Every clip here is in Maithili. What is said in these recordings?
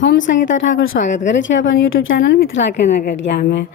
हम संगीता ठाकुर स्वागत करै छी अपन यूट्यूब चैनल मिथिला के नगरिया में।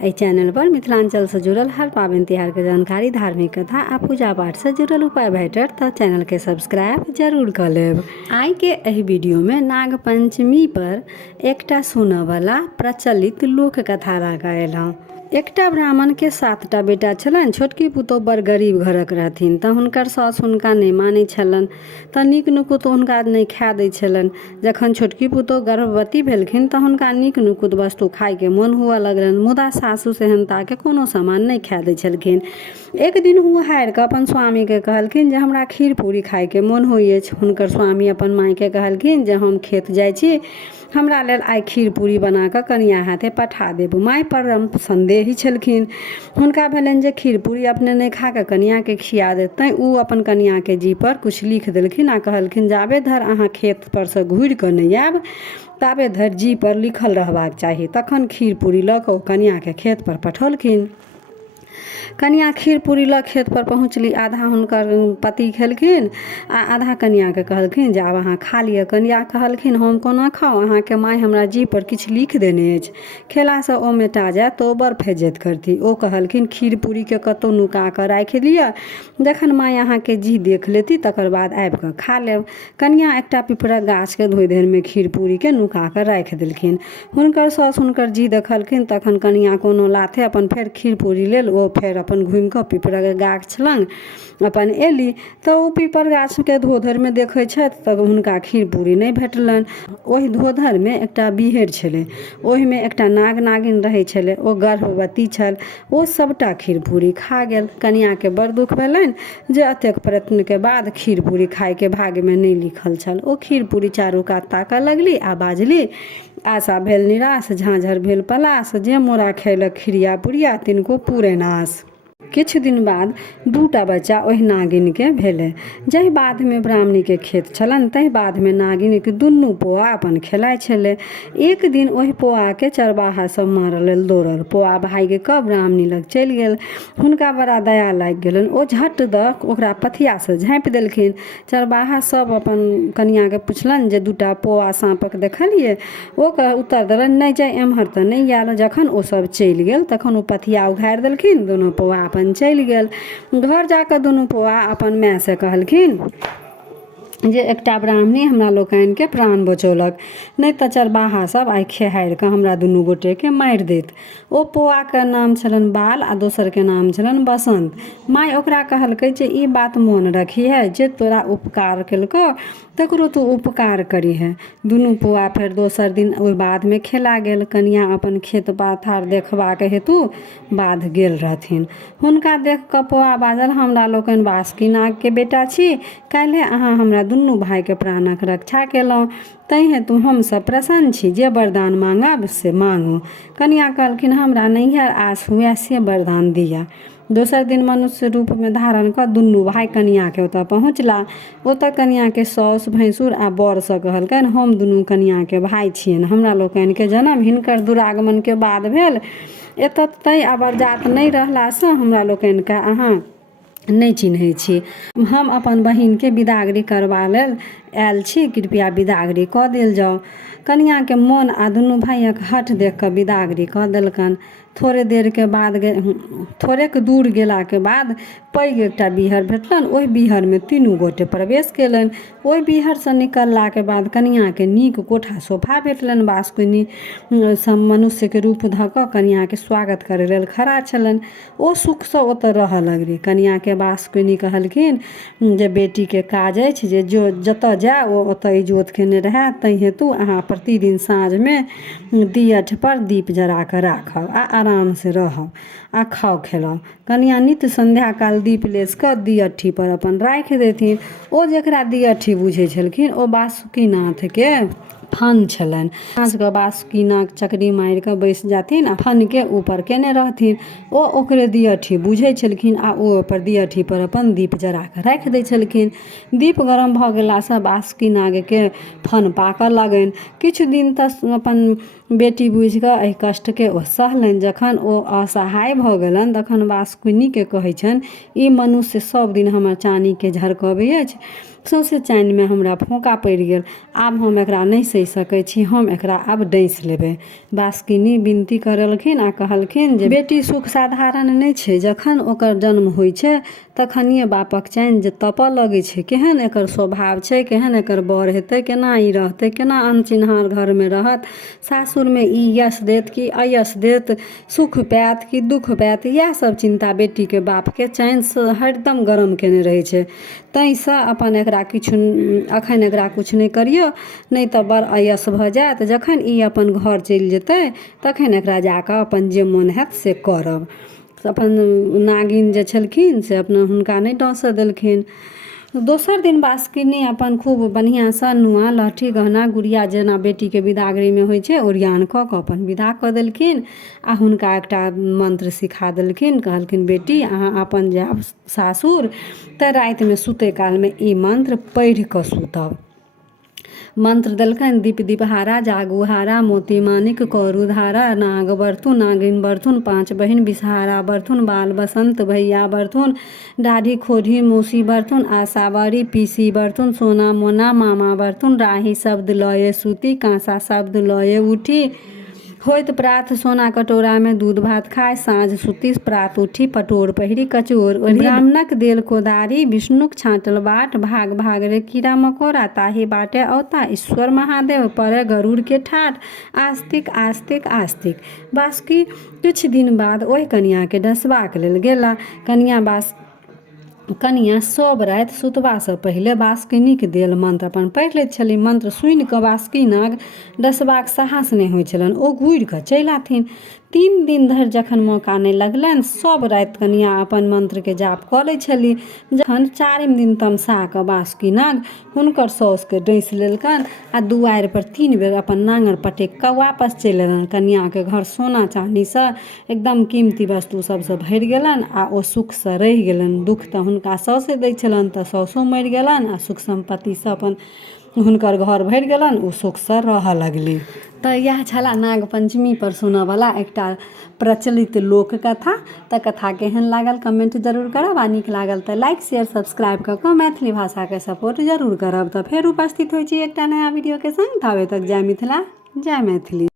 एहि चैनल पर मिथिलांचल से जुड़ल हर पाबनि तिहार के जानकारी, धार्मिक कथा आ पूजा पाठ से जुड़ल उपाय भेटत तऽ चैनल के सब्सक्राइब जरूर कर लेब। आई के एहि वीडियो में नाग पंचमी पर एकटा सुनऽ वाला प्रचलित लोक कथा लगा एलहुँ। एकटा ब्राह्मण के 7टा बेटा छलनि। छोटकी पुतोह बड़ गरीब घरक रहथिन तऽ हुनकर साउस हुनका नहि मानै छलनि तऽ नीक नुकुत हुनका नहि खाए दै छलनि। जखन छोटकी पुतोह गर्भवती भेलखिन तऽ हुनका नीक नुकुत वस्तु खाय के मोन हुअ लगलनि, मुदा सासु सेहनता के कोनो सामान नहि खाए दै छलखिन। एक दिन हुआ हारि कऽ अपन स्वामी के कहलखिन जे हमरा खीर पूरी खाय के मोन होइ अछि। हुनकर स्वामी अपन माय के कहलखिन जे हम खेत जाइ छी, हमरा लेल आइ खीर पूरी बना कऽ कनिया हाथे पठा देब। माय परम संदेही छलखिन। हुनका भेलनि जे खीर पूरी अपने नहि खा कऽ कनिया के खिया देतै। उ अपन कनिया के जी पर कुछ लिख देलखिन आ कहलखिन जाबे धर अहाँ खेत पर से घुरि कऽ नहि आयब ताबे धरि जी पर लिखल रहबाक चाही। तखन खीर पूरी लऽ कऽ ओ कनिया के खेत पर पठौलखिन। कनिया खीर पूरी लऽ खेत पर पहुँचली। आधा हुनकर पति खेलखिन आ आधा कनिया के कहलखिन जे आब अहाँ खा लिअ। कनिया कहलखिन हम कोना खाउ, अहाँ के माय हमरा जी पर किछु लिख देने अछि, खेला से ओ मेटा जायत तऽ ओ बड़ फेजैत करती। ओ कहलखिन खीर पूरी के कतौ नुका कऽ राखि लिअ, जखन माय अहाँ के जी देख लेती तकर बाद आबि कऽ खा लेब। कनिया एकटा पिपरक गाछ के धोइधर में खीर पूरी के नुका कऽ राखि देलखिन। हुनकर साउस हुनकर जी देखलखिन तखन कनिया कोनो लाथे अपन फेर खीर पूरी लेल ओ फेर अपन घुमि कऽ पीपरक गाछ लंग अपन एली तऽ ओ पीपर गाछ के धोधर में देखै छथि तऽ हुनका खीर पूरी नहि भेटलनि। ओहि धोधर में एकटा बिहेड़ छलै, ओहि में एकटा नाग नागिन रहै छलै। ओ गर्भवती छल, ओ सबटा खीर पूरी खा गेल। कनिया के बड़ दुख भेलनि जे एतेक प्रयत्न के बाद खीर पूरी खाय के भाग्य में नहीं लिखल छल। ओ खीर पूरी चारू कात ताकऽ लगली आ बाजली आशा भेल निराश, झाँझर भेल पलाश, जे मोरा खैलक खिरिया पुरिया तिनको पूरे नाश। किछु दिन बाद 2टा बच्चा ओहि नागिन के भेलै। जाहि बाध में ब्राह्मणी के खेत छलनि तहि बाध में नागिन के दुनू पौआ अपन खेलाइ छलै। एक दिन ओहि पौआ के चरवाहा सब मारऽ लेल दौड़ल। पौआ भागि कऽ ब्राह्मणी लग चलि गेल। हुनका बड़ा दया लागि गेलनि। ओ झट दऽ ओकरा पथिया से झाँपि देलखिन। चरवाहा सब अपन कनिया के पुछलनि जे 2टा पौआ साँपक देखलियै। ओ उत्तर देलनि नहि जाय एम्हर तऽ नहि आयल। जखन ओ सब चलि गेल तखन ओ पथिया उघारि देलखिन। दुनू पौआ अपन चलि गेल। घर जाकऽ दुनू पौआ अपन माय से कहलखिन जे एकटा ब्राह्मणी हमरा लोकनि के प्राण बचौलक, नहीं तऽ चरवाहा सब आइ खेहारि कऽ हमरा दुनू गोटे के मारि देत। ओ पौआ के नाम छलनि बाल आ दोसर के नाम छलनि बसंत। माय ओकरा कहलकै जे ई बात मोन रखिहे जे तोरा उपकार केलकौ तकरो तू उपकार करीहे। दुनू पौआ फेर दोसर दिन ओहि बाध में खेला गेल। कनिया अपन खेत पाथार देखबाक हेतु बाध गेल रहथिन। हुनका देख कऽ पौआ बाजल हमरा लोकनि बासुकी नाग के बेटा छी, काल्हे अहाँ हमरा दुनू भाई के प्राणक रक्षा केलहुँ, तैं हेतु हम सब प्रसन्न छी। जे वरदान मांगब से मांगू। कनिया कहलखिन हमरा नैहर आस हुए से वरदान दिया। दोसर दिन मनुष्य रूप में धारण कऽ दुनू भाई कनिया के ओतऽ पहुँचला। ओतऽ कनिया के साउस भैंसुर आ बर सँ कहलकनि हम दुनू कनिया के भाई छियनि, हमरा लोकनि के जन्म हिनकर दुरागमन के बाद भेल। एतऽ तैं आब जात नहीं रहला सँ हमरा लोकनि के अहाँ नहीं चिन्है छी। हम अपन बहिन के विदागरी करबा लेल आयल छी, कृपया विदागरी कऽ देल जाओ। कनिया के मोन आ दुनू भाइयक हठ देख कऽ विदागरी कऽ देलकनि। थोड़ेक दूर गेला के बाद पैघ एकटा बिहड़ भेटलनि। ओहि बिहड़ में तीनू गोटे प्रवेश केलनि। ओहि बिहड़ से निकलला के बाद कनिया के नीक कोठा सोफा भेटलनि। बासुकी सब मनुष्य के रूप धऽ कऽ कनिया के स्वागत करे लेल खड़ा छलनि। ओ सुख से ओतऽ रहऽ लगली। कनिया के बासुकी कहलखिन जे बेटी के काज अछि जे जतऽ जाय ओ ओतऽ इजोत केने रहै, तैं हेतु अहाँ प्रतिदिन साँझ में दियठ पर दीप जरा कऽ राखब आ आराम से रहब आ खाओ खेलाओ। कनिया नित्य संध्या काल दीप लेस कऽ दियठी पर अपन राखि देथिन। ओ जेकरा दियठी बुझै छलखिन ओ बासुकीनाथ के फन छलनि। साँझ कऽ बासुकीनाथ चकरी मारि कऽ बैस जाथिन आ फन के ऊपर केने रहथिन। ओ ओकरे दियठी बुझै छलखिन आ ओ ओपर दियठी पर अपन दीप जरा कऽ राखि दै छलखिन। दीप गरम भऽ गेला सँ बासुकीनाग के फन पाकऽ लगनि। किछु दिन तक अपन बेटी बुझि कऽ एहि कष्ट के ओ सहलनि। जखन ओ असहाय भऽ गेलनि तखन बासुकी के कहै छनि ई मनुष्य सब दिन हमर चानी के झरकबै अछि, सौंसे चानिमे हमरा फोका पड़ि गेल। आब हम एकरा नहि सहि सकै छी, हम एकरा आब डैस लेबै। बासुकिनी विनती करलखिन आ कहलखिन जे बेटी सुख साधारण नहि छै। जखन ओकर जन्म होइ छै तखनिए बापक चानि जे तपऽ लगै छै। केहन एकर स्वभाव छै, केहन एकर बर हेतै, केना ई रहतै, केना अनचिन्हार घरमे रहत, सासुरमे ई यश देत कि अयश देत, सुख पायत कि दुख पायत, इएह सब चिंता बेटीके बापके चानिसँ हरदम गरम केने रहै छै। ताहिसँ अपन एकरा किछु अखन एकरा किछु नहि करियौ, नहि तऽ बड़ अयस भऽ जायत। जखन ई अपन घर चलि जेतै तखन एकरा जाकऽ अपन जे मोन हैत से करब। अपन नागिन जे छलखिन से अपना हुनका नहि डसऽ देलखिन। दोसर दिन बासुकिनी अपन खूब बढ़िआँसँ नुआ लहठी गहना गुड़िया जेना बेटीके विदागरीमे होइ छै ओरियान कऽ कऽ अपन विदा कऽ देलखिन आ हुनका एकटा मंत्र सिखा देलखिन। कहलखिन बेटी अहाँ अपन जायब सासुर तऽ रातिमे सुतै कालमे ई मंत्र पढ़ि कऽ सुतब। मंत्र देलकनि, दीप दीपहारा जागू हारा, मोती मानिक करू धारा, नाग बरथुन नागिन बरथुन, पाँच बहिन बिसहारा बरथुन, बाल बसंत भैया बरथुन, दाढ़ी खोढ़ी मौसी बरथुन, आशा बड़ी पीसी बरथुन, सोना मोना मामा बरथुन, राही शब्द लये सूती, कांसा शब्द लये उठी, होइत प्रात सोना कटोरामे दूध भात खाय, साँझ सुती प्रात उठी, पटोर पहिरी कचोर ओढ़ी, ब्राह्मणक देल कोदारी, विष्णुक छाँटल बाट, भाग भाग रे कीड़ा मकोड़ा, ताही बाटे औता, ईश्वर महादेव परे गरुड़ के ठाठ, आस्तिक आस्तिक आस्तिक। बासुकी किछु दिन बाद ओहि कनियाँके डसबाक लेल गेला। कनियाँ सब राति सुतबासँ पहिले बासुकिनीके देल मंत्र अपन पढ़ि लैत छली। मंत्र सुनि कऽ बासुकी नाग डसबाक साहस नहि होइ छलनि। ओ घुरि कऽ चलि आथिन। 3 दिन धरि जखन मौका नहि लगलनि, सब राति कनियाँ अपन मंत्रके जाप कऽ लै छली। जखन 4म दिन तमसा कऽ बासुकी नाग हुनकर साउसके डैस लेलकनि आ दुआरि पर 3 बेर अपन नांगर पटेक कऽ वापस चलि एलनि। कनियाँके घर सोना चानीसँ एकदम कीमती वस्तु सबसँ भरि गेलनि आ ओ सुखसँ रहि गेलनि। दुख तऽ हुनका साउसे दै छलनि तऽ साउसो मरि गेलनि आ सुख सम्पत्तिसँ अपन हुनकर घर भरि गेलनि, ओ सुखसँ रहऽ लगली। तऽ इएह छला नाग पंचमी पर सुनऽवला एकटा प्रचलित लोककथा। तऽ कथा केहन लागल कमेंट जरूर करब आ नीक लागल तऽ लाइक शेयर सब्सक्राइब कऽ कऽ मैथिली भाषाके सपोर्ट जरूर करब। तऽ फेर उपस्थित होइ छी एकटा नया वीडियोके संग। ताबे तक जय मिथिला जय मैथिली।